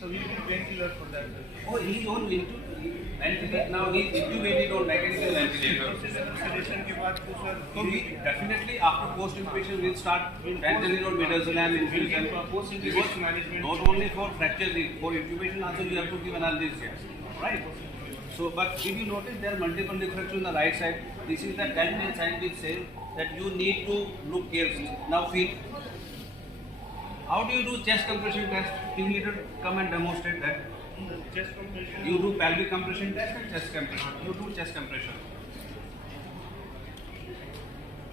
So we will ventilator for that. Oh, he's on ventilator. Now he's intubated on mechanical ventilator. Sedation के बाद तो sir So we definitely after post intubation we'll start ventilating on midazolam infusion. post intubation management. Not only for fracture, for intubation also you have to give analgesia, right? So, but if you notice there are multiple refractions on the right side. This is the telltale sign which says that you need to look carefully. Now feel. How do you do chest compression test? Team leader, come and demonstrate that. Chest compression. You do pelvic compression test and chest compression. You do chest compression.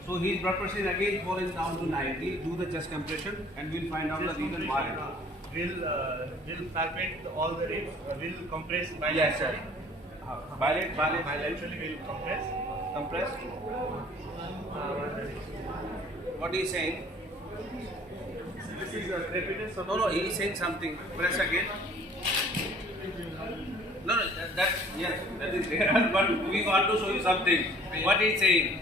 So his blood pressure is again falling down to 90. Do the chest compression and we'll find out the reason why. Will palpate all the ribs. Will compress bilaterally. Yes, sir. Bilaterally will compress. Compress. What is he saying? This is crepitus. No, he is saying something. Press again. No, yes, that is there. But we want to show you something. What he is saying?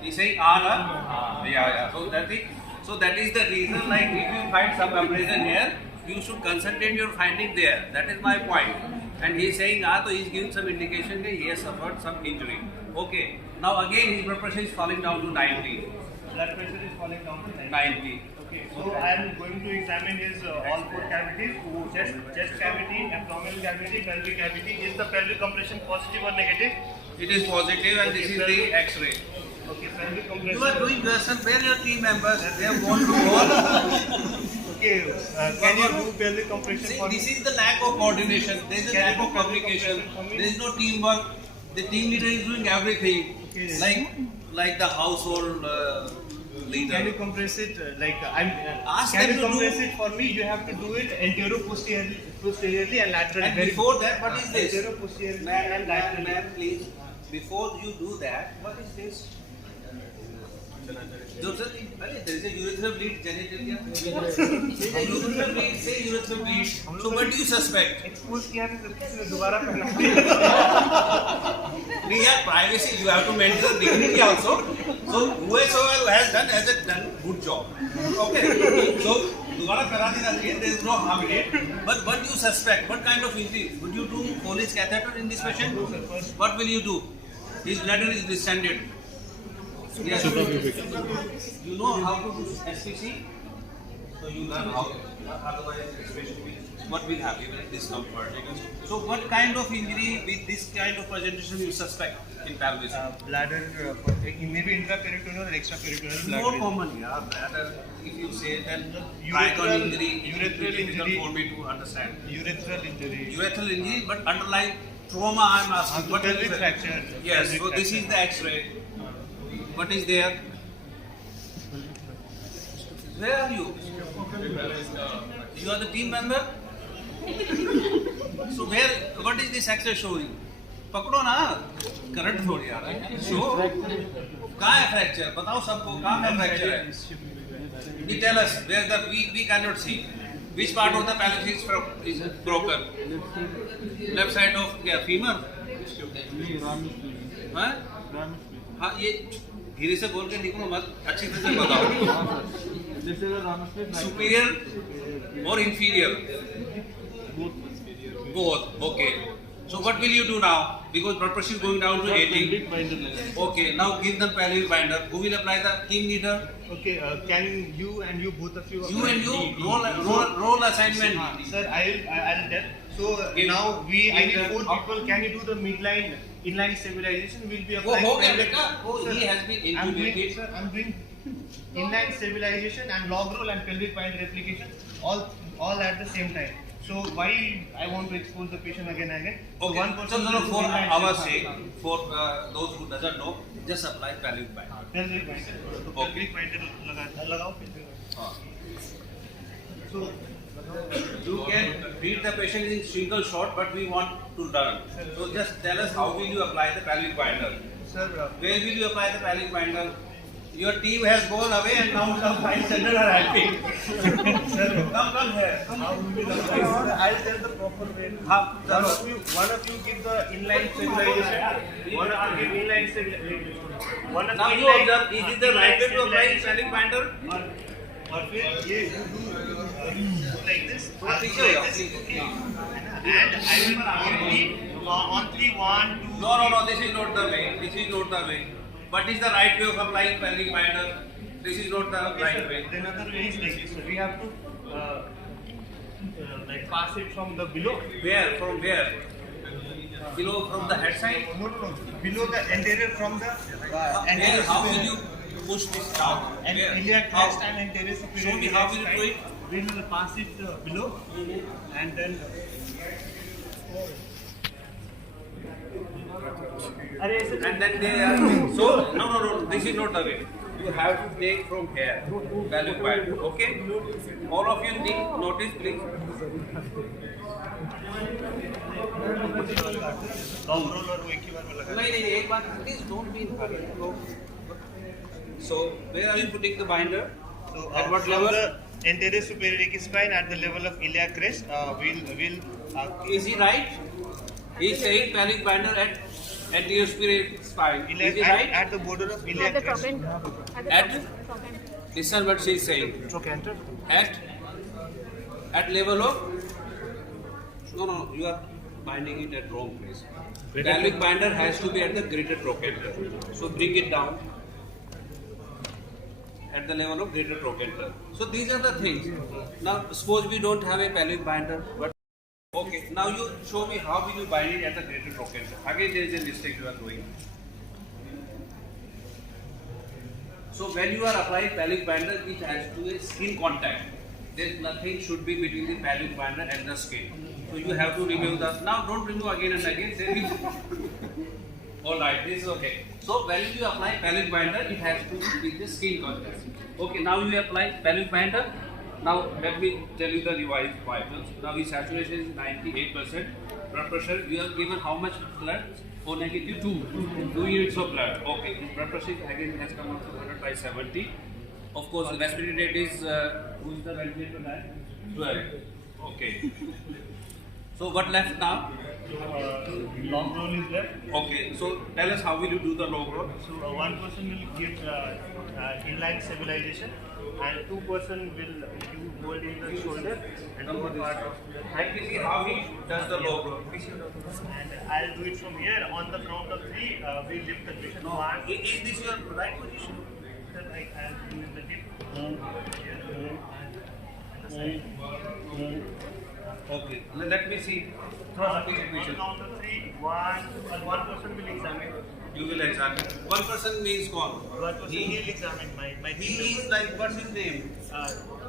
He is saying yeah. So that is the reason. Like if you find some abrasion here, you should concentrate your finding there. That is my point. And he is saying so he is giving some indication that he has suffered some injury. Okay. Now again his blood pressure is falling down to 90. Blood pressure is falling down to 90. Okay, so I am going to examine his all four cavities: chest cavity, abdominal cavity, pelvic cavity. Is the pelvic compression positive or negative? It is positive, and this is the X-ray. Okay, pelvic compression. You are doing yourself. Where are your team members? They have gone to all. Okay, can you do pelvic compression See, for this me? is the lack of coordination. There is a Can lack you of do pelvic communication. compression for me? There is no teamwork. The team leader is doing everything, Okay. like the household leader. Can you compress it Ask can them you to do- compress it for me? You have to do it posteriorly and laterally. And before that, what is this? Posteriorly and laterally. Ma'am, please. Before you do that, what is this? Joseph, there is a urethral bleed genitalia. There is a urethral bleed. Say urethral bleed. So what do you suspect? Expose किया तो किसी ने दोबारा पहना. We have privacy. You have to maintain dignity also. So whoever has done good job. Okay. So दोबारा करा देना चाहिए. There is no harm in it. But what do you suspect? What kind of injury? Would you do Foley's catheter in this patient? What will you do? His bladder is distended. Yes. You know how to do SPC? So you learn how. Otherwise, especially what will happen? You will discomfort. So what kind of injury with this kind of presentation you suspect in pelvis? Bladder, maybe intraperitoneal or extraperitoneal bladder. More common, yeah. Bladder. If you say then Urethral injury, it will be difficult injury. for me to understand. Urethral injury. Urethral injury, but underlying trauma, I am asking. What is pelvic the- fracture. Yes. Pelvic So this fracture. is the X-ray. What is there? Where are you? You are the team member? So where, what is this X-ray showing? पकड़ो ना, current थोड़ी आ रहा है. Show. कहाँ है fracture? बताओ सबको कहाँ है fracture है? You tell us where the we cannot see. Which part of the pelvis is broken? Left side of क्या femur? हाँ? हाँ ये धीरे से बोल के निकलो मत, अच्छी तरह से बताओ. Superior or inferior? Both. Okay. So what will you do now? Because blood pressure is going down to 80. Okay. Now give them pelvic binder. Who will apply the team leader? Okay, can you and you both of you? You and you role assignment. Sir, I'll tell. So Give- now I need give four the- people. Can you do the midline inline stabilization? We'll be वो applying. हो गया pelvic- बेटा. वो Sir, he has been I'm doing, intubated. sir, I'm doing inline stabilization and log roll and pelvic bind replication all at the same time. So why I want to expose the patient again and again? So Okay. one So person no, will do for inline our stabilization. sake, for those who doesn't know, just apply pelvic binder. Pelvic binder. So Okay. pelvic binder लगाओ फिर. So You can treat the patient in single shot, but we want to learn. So just tell us how will you apply the pelvic binder? sir. Where will you apply the pelvic binder? Your team has gone away and now some fine center are helping. Come here. I'll tell the proper way. One of you give the inline stabilization. One of you give inline stabilization. One of Now you observe, is it the right way to apply pelvic binder? Or फिर ये you do like this. please, like please. this. And I will only on 3, 1, 2. No, this is not the way. This is not the way. What is the right way of applying pelvic binder? This is not the right way. The another way is like this. So we have to like pass it from the below. Where? From where? Below from the head side? No. Below the anterior from the anterior. Where? How will you push this down? And Where? iliac How? crest and anterior superior. Show me how will you do it? We will pass it below and then. And then they are so no. This is not the way. You have to take from here, pelvic binder. Okay? All of you need notice, please. Long roller वो एक ही बार में लगा. नहीं, एक बार please don't be in hurry. So where are you putting the binder? So At what from level? the anterior superior spine at the level of iliac crest, we'll Is he right? He is saying pelvic binder at anterior superior spine. Is he right? at the border of At iliac the crest. trochanter. At? Trochanter. Listen what she is saying. Trochanter. At level of no, you are binding it at wrong place. Pelvic binder has to be at the greater trochanter. So bring it down at the level of greater trochanter. So these are the things. Now suppose we don't have a pelvic binder, but okay. Now you show me how will you bind it at the greater trochanter. Again there is a mistake you are doing. So when you are applying pelvic binder, it has to be skin contact. There nothing should be between the pelvic binder and the skin. So you have to remove the. Now don't remove again and again. There is. All right, this is okay. So when you apply pelvic binder, it has to be with the skin contact. Okay, now you apply pelvic binder. Now let me tell you the revised vitals. Now his saturation is 98%. Blood pressure, we are given how much blood? O negative 2 units of blood. Okay, his blood pressure again has come up to 100 by 70. Of course, the respiratory rate is who is the ventilator guy? 12. Okay. So what left now? Long roll is there. Okay. So tell us how will you do the long roll? So one person will give inline stabilization, and 2 person will you hold in the shoulder and lower part of. Let me see how he does the long roll. And I'll do it from here. On the count of 3, we lift the patient. No, One. is this your right position? Then I'll do in the hip. Here. And the side. Okay. Let me see. On count of 3, one person will examine. You will examine. One person means gone. One person will examine my He team. is like, what's his name?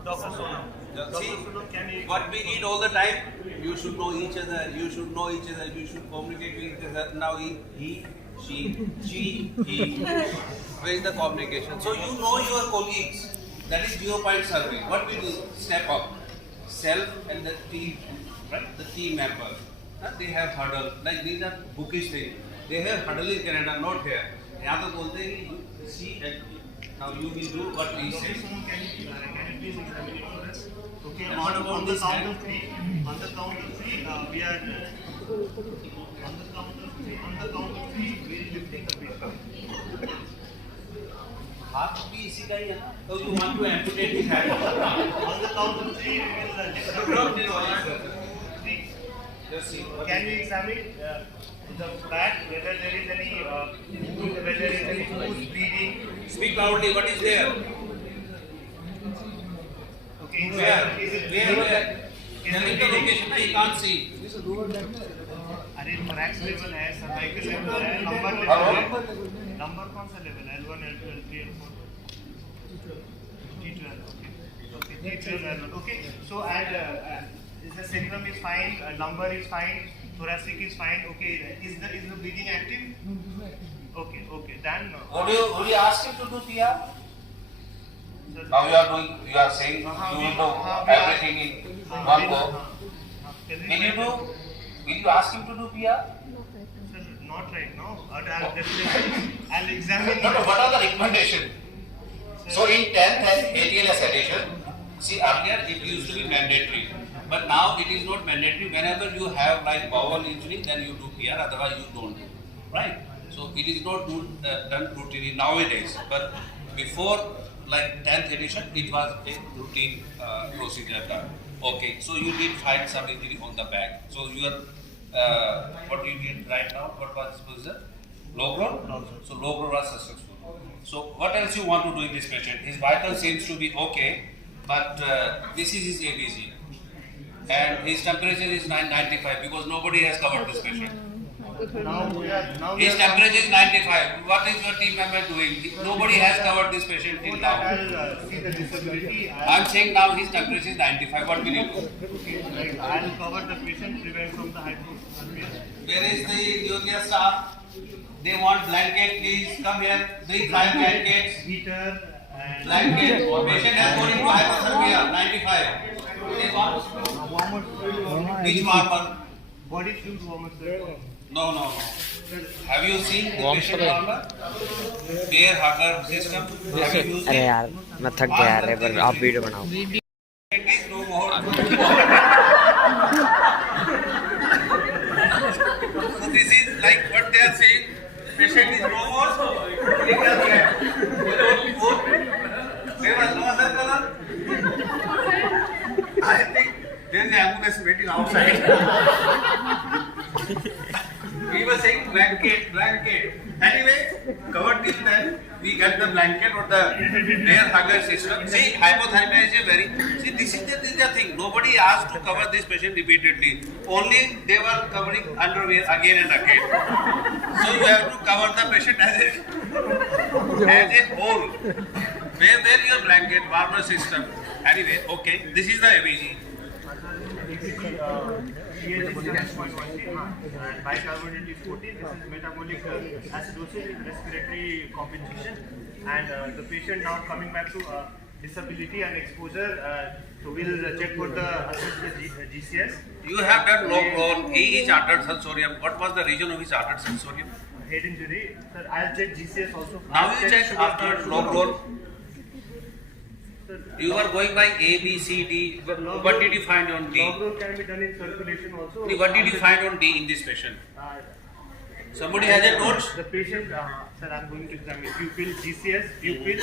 Dr. Sonam. Yeah, Dr. see, Sonam, can you? What we need all the time, you should know each other, you should know each other, you should communicate with each other. Now he, she, he. Where is the communication? So you know your colleagues. That is 0-point survey. What we do? Step up. Self and the team, right? The team member. They have huddle. Like these are bookish things. They have huddle in Canada, not here. यहाँ तो बोलते हैं कि see and now you will do what we say. Dr. Sonam, can you please examine it for us? Okay, What about on the this count hand? of 3, on the count of 3, we are on the count of 3, we are lifting the patient. हाथ भी इसी का ही है ना? So you want to amputate his hand? On the count of 3, we will lift the Drop this patient. one. 3. Just see. Can we examine the back, whether there is any ooze, bleeding? Speak loudly. What is there? Okay, Where? is it Where? Is Tell it me the bleeding? location. He can't see. अरे thorax level है, cervical level है, lumbar level है. Lumbar कौन सा level है? L1, L2, L3, L4. T12. Okay. T12, L1. Okay. So is the sacrum is fine, lumbar is fine, thoracic is fine. Okay. Is the bleeding active? Okay. Then. Would you ask him to do PR? Sir, Now you are saying you will do everything in one go. Will you ask him to do PR? Sir, not right now. I'll examine. No, what are the recommendation? So in 10th and ATLS edition, see earlier it used to be mandatory, but now it is not mandatory. Whenever you have like bowel injury, then you do PR, otherwise you don't do, right? So it is not done routinely nowadays, but before like 10th edition, it was a routine procedure done. Okay, so you did find some injury on the back. So you are, what you did right now, what was the low growth? So low growth was successful. So what else you want to do in this patient? His vital seems to be okay, but this is his ABC. And his temperature is 995 because nobody has covered this patient. Now His temperature is 95. What is your team member doing? Nobody has covered this patient till now. I'll see the disability. I'm saying now his temperature is 95. What will you do? Like I'll cover the patient, prevent from the hypothermia. Where is the junior staff? They want blanket, please come here. Bring 5 blankets. Heater and Blanket. Patient has only 5% 95. They want warmer fluid. which warmer? Body fluid warmer, sir. No, no, no. Have you seen the patient warmer? Bear hugger system. Have you used अरे it? यार मैं थक गया यार पर आप video बनाओ No more. So this is like what they are saying. Patient is no more. ये क्या दिया है? There was no other color. I think there is an ambulance waiting outside. We were saying blanket, blanket. Anyway, covered till then, we get the blanket or the air hugger system. See, hypothermia is a very. See, this is the thing. Nobody asked to cover this patient repeatedly. Only they were covering underwear again and again. So you have to cover the patient as a whole. Where your blanket, warmer system. Anyway, okay, this is the ABG. Here is 7.13 and bicarbonate is 14. This is metabolic acidosis with respiratory compensation. And the patient now coming back to disability and exposure. So we'll check for the GCS. You have done low growth. He is artered sensorium. What was the region of his artered sensorium? Head injury. Sir, I'll check GCS also. Now I'll you check sugar after blood low sugar. growth. Sir, You are going by A, B, C, D. What did you find on D? log growth can be done in circulation also. What did you find on D in this patient? Somebody has a note? The patient, sir, I'm going to examine pupil, GCS, pupil,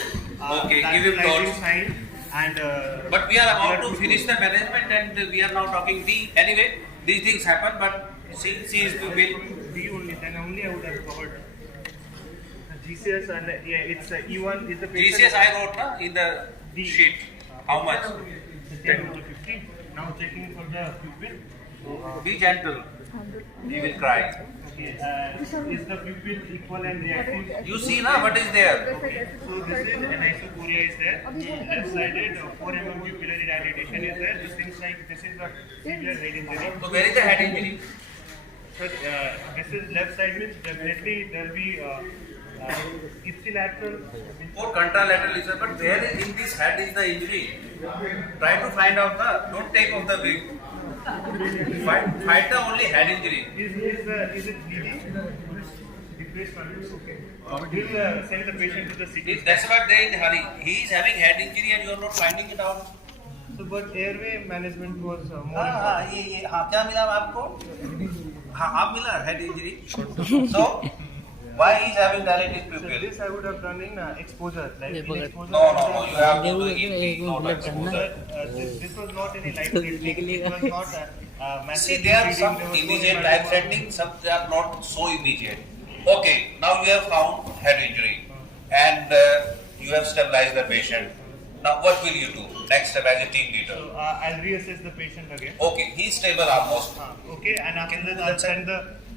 Okay, give him lateralizing notes. sign, and. But we are about to blood finish the management and we are now talking D. Anyway, these things happen, but C is pupil. D only, then only I would have covered. GCS and yeah, it's E1 is the patient. GCS I wrote na, in the D. sheet. How much? 10 to 15. Now checking for the pupil. So, Be gentle. You will cry. okay, is the pupil equal and reactive? You see na what is there. Okay, so this is anisocoria is there. Left sided 4 mm pupillary dilatation is there. This things like this is the severe head injury. So where is the head injury? Sir, this is left side means definitely there will be ipsilateral. Or contralateral is there, but where is in this head is the injury? Try to find out the, don't take off the wig. Find the only head injury. Is it bleeding? Depressed condition. Okay. We'll send the patient to the CT. That's what they in hurry. He is having head injury and you are not finding it out. So, but airway management was more हाँ important. ये हाँ क्या मिला आपको? हाँ आप मिला head injury. So why he is having dilated So pupil? this I would have done in exposure, like in exposure. No, you have to do it not exposure. This was not any life threatening. It was not See, massive there are bleeding, some there was no immediate hematoma. life threatening, some they are not so immediate. Okay, now you have found head injury and you have stabilized the patient. Now what will you do? Next step as a team leader. So I'll reassess the patient again. Okay, he is stable almost. Okay, and after that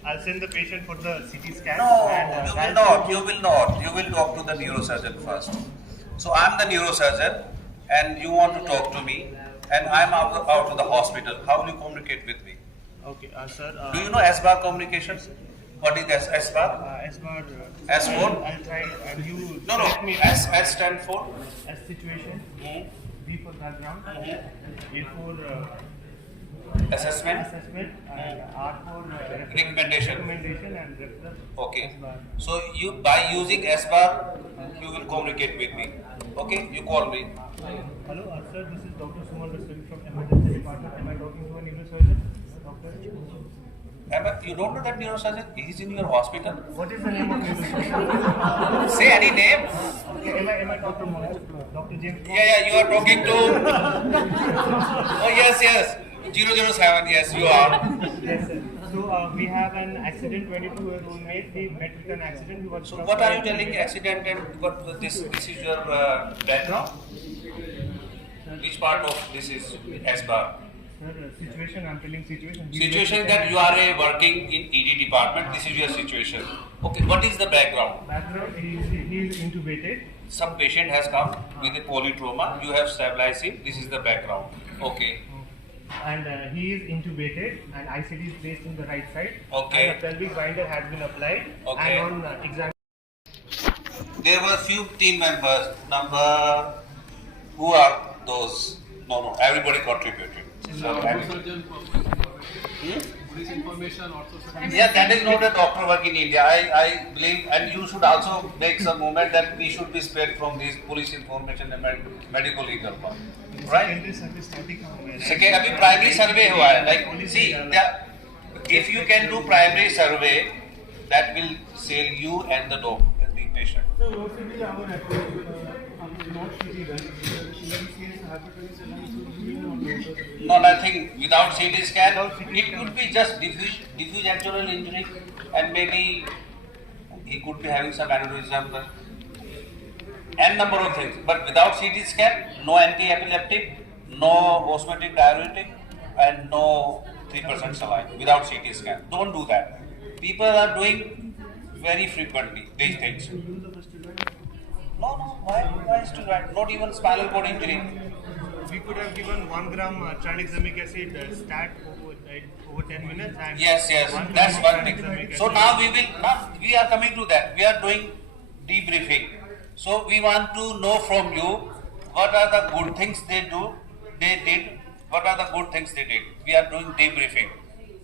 I'll send the patient for the CT scan. No, and, you will I'll not. check- You will not. You will talk to the neurosurgeon first. So I am the neurosurgeon, and you want to talk to me, and I am out of the hospital. How will you communicate with me? Okay, sir. Do you know S-bar communication? What is S-bar? S-bar. S4? I'll try and you No, correct me. S stand for? S situation. Hmm. B for background. A for Assessment. assessment. And R for Recommendation. recommendation and referral. Okay. S-bar. So you by using S-bar, you will communicate with me. Okay, you call me. Hello, sir. This is Dr. Suman Rasuli from Emergency Department. Am I talking to a neurosurgeon? Doctor? You don't know that neurosurgeon? He's in your hospital. What is the name of your Say any name. Am I Dr. Mohammed? Dr. James? Yeah, you are talking to. Oh yes. 007. Yes, you are. Yes, sir. So we have an accident. 22-year-old made the Metroton accident. He was So what are you telling accident and what this is your background? Which part of this is S-bar? Sir, situation. I'm telling situation. Situation that you are working in ED department. This is your situation. Okay, what is the background? Background. He is intubated. Some patient has come with a polytrauma. You have stabilized him. This is the background. Okay. And he is intubated and ICD is placed in the right side. Okay. And a pelvic binder has been applied. Okay. And on exam. There were few team members. Who are those? No. Everybody contributed. So, Police information, ortho surgery. yeah, that is not a doctor work in India. I believe, and you should also make some movement that we should be spared from these police information and medical legal part. Right? Secondary service starting from where? Second, अभी primary survey हुआ है. Like, see, if you can do primary survey, that will save you and the doctor, the patient. So, what should be our approach? Not CT done. CT hypertension No, nothing. Without CT scan, it could be just diffuse actual injury, and maybe he could be having some aneurysm, n number of things. But without CT scan, no anti-epileptic, no osmotic diuretic, and no 3% saline. Without CT scan, don't do that. People are doing very frequently these things. No. Why is to right? Not even spinal cord injury. We could have given 1 gram tranexamic acid stat over 10 minutes. And Yes, that's one thing. So now we are coming to that. We are doing debriefing. So we want to know from you what are the good things they did, what are the good things they did. We are doing debriefing.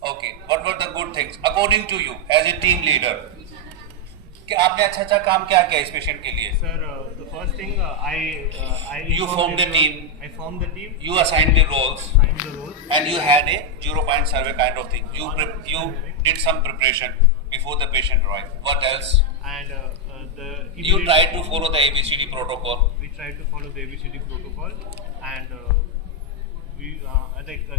Okay, what were the good things according to you as a team leader? कि आपने अच्छा काम क्या किया इस patient के लिए? Sir, the first thing I You formed the team. I formed the team. You assigned the roles. Signed the roles. And you had a 0-point survey kind of thing. You did some preparation before the patient arrived. What else? And You tried to follow the ABCD protocol. We tried to follow the ABCD protocol, and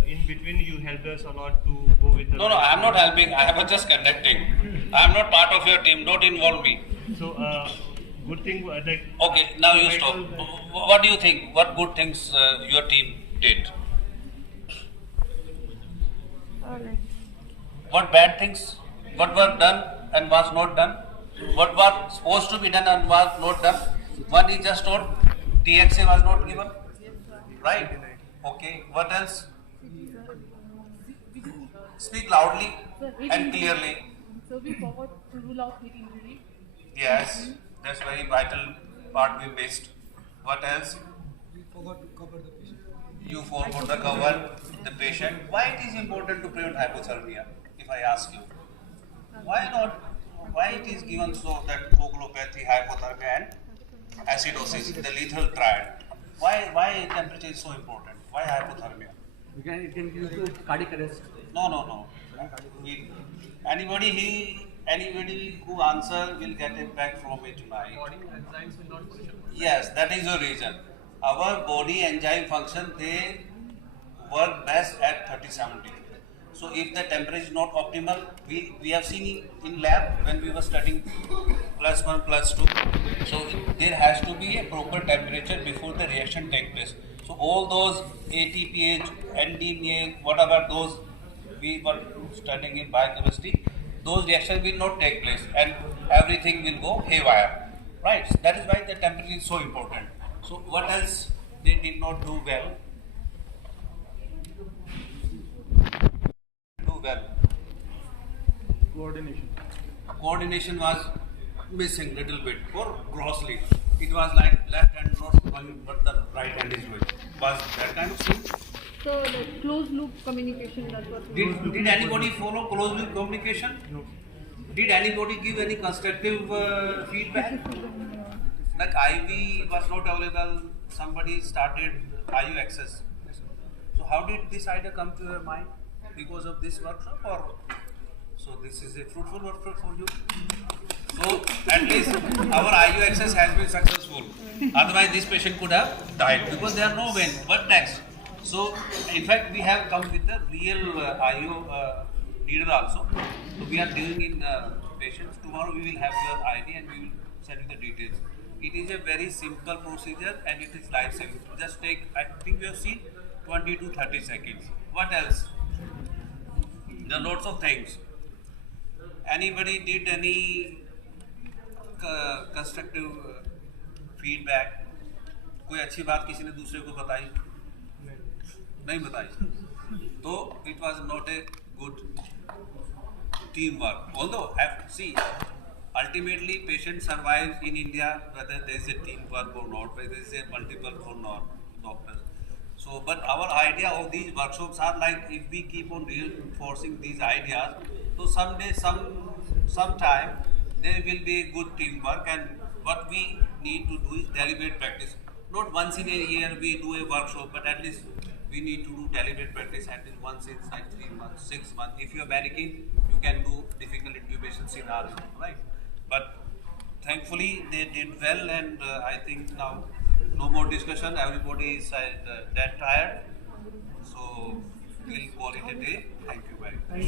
in between you helped us a lot to go with the. No, I am not helping. I was just conducting. I am not part of your team. Don't involve me. So good thing Okay, now you stop. What do you think? What good things your team did? What bad things? What were done and was not done? What was supposed to be done and was not done? One is just told TXA was not given. Right? Okay. What else? Speak loudly and clearly. So we forgot to rule out heat injury. Yes, that's very vital part we missed. What else? We forgot to cover the patient. You forgot to cover the patient. Why it is important to prevent hypothermia? If I ask you, why not? Why it is given so that coagulopathy, hypothermia, and acidosis, the lethal triad? Why temperature is so important? Why hypothermia? It can give cardiac arrest. No. Anybody who answer will get it back from me tonight. Body enzymes will not function. Yes, that is the reason. Our body enzyme function, they work best at 30-70. So if the temperature is not optimal, we have seen in lab when we were studying +1, +2. So there has to be a proper temperature before the reaction takes place. So all those ATPase, NDMA, whatever those we were studying in biochemistry, those reactions will not take place and everything will go haywire. Right? So that is why the temperature is so important. So what else they did not do well? Coordination was missing little bit or grossly. It was like left hand not going but the right hand is doing. Was that kind of thing? So like closed loop communication, that's what. Did anybody follow closed loop communication? No. Did anybody give any constructive feedback? Like IV was not available, somebody started IU access. So how did this idea come to your mind? Because of this workshop or So this is a fruitful workshop for you. So at least our IU access has been successful. Otherwise this patient could have died because there are no vein. What next? So in fact we have come with the real IU needle also. So we are dealing in patients. Tomorrow we will have your ID and we will send you the details. It is a very simple procedure and it is life saving. Just take, I think we have seen 20 to 30 seconds. What else? There are lots of things. Anybody did any constructive feedback? कोई अच्छी बात किसी ने दूसरे को बताई? नहीं बताई. तो it was not a good teamwork. Although see, ultimately patient survives in India whether there is a teamwork or not, whether there is a multiple or not doctors. So, but our idea of these workshops are like if we keep on reinforcing these ideas, so someday, sometime there will be good teamwork, and what we need to do is deliberate practice. Not once in a year we do a workshop, but at least we need to do deliberate practice at least once in like 3 months, 6 months. If you are very keen, you can do difficult intubation scenario, right? But thankfully they did well, and I think now no more discussion. Everybody is dead tired. So we'll call it a day. Thank you very much.